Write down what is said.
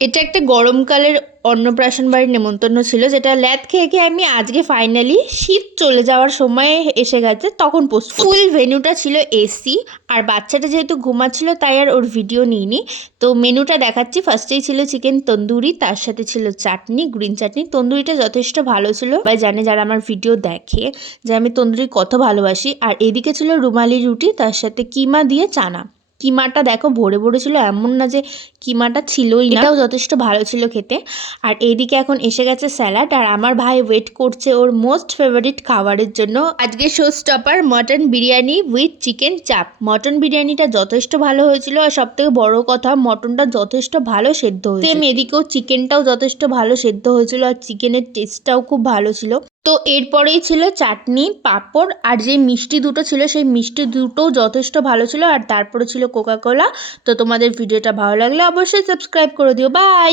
এটা একটা গরমকালের অন্নপ্রাশন বাড়ির নেমন্তন্ন ছিল, যেটা ল্যাদ খেয়ে খেয়ে আমি আজকে ফাইনালি শীত চলে যাওয়ার সময় এসে গেছে, তখন পোস্ট ফুল ভেনুটা ছিল এসি আর বাচ্চাটা যেহেতু ঘুমাচ্ছিল তাই আর ওর ভিডিও নিইনি। তো মেনুটা দেখাচ্ছি ফার্স্টেই ছিল চিকেন তন্দুরি, তার সাথে ছিল চাটনি গ্রিন চাটনি। তন্দুরিটা যথেষ্ট ভালো ছিল, বা জানে যারা আমার ভিডিও দেখে যে আমি তন্দুরি কত ভালোবাসি। আর এদিকে ছিল রুমালি রুটি, তার সাথে কিমা দিয়ে চানা। কিমাটা দেখো ভরে ভরে ছিল এমন না যে কিমাটা ছিলই না। এটাও যথেষ্ট ভালো ছিল খেতে। আর এইদিকে এখন এসে গেছে স্যালাড আর আমার ভাই ওয়েট করছে ওর মোস্ট ফেভারিট খাবারের জন্য। আজকে show stopper mutton biryani with chicken chaap mutton বিরিয়ানিটা যথেষ্ট ভালো হয়েছিল আর সব থেকে বড় কথা মটনটা যথেষ্ট ভালো সেদ্ধ হয়েছে। সেম এদিকেও চিকেনটাও যথেষ্ট ভালো সেদ্ধ হয়েছিল আর চিকেনের টেস্টটাও খুব ভালো ছিল। তো এরপরেই ছিল চাটনি, পাঁপড়, আর যে মিষ্টি দুটো ছিল, সেই মিষ্টি দুটো যথেষ্ট ভালো ছিল, আর তারপরে ছিল কোকাকোলা তো তোমাদের ভিডিওটা ভালো লাগলে অবশ্যই সাবস্ক্রাইব করে দিও। বাই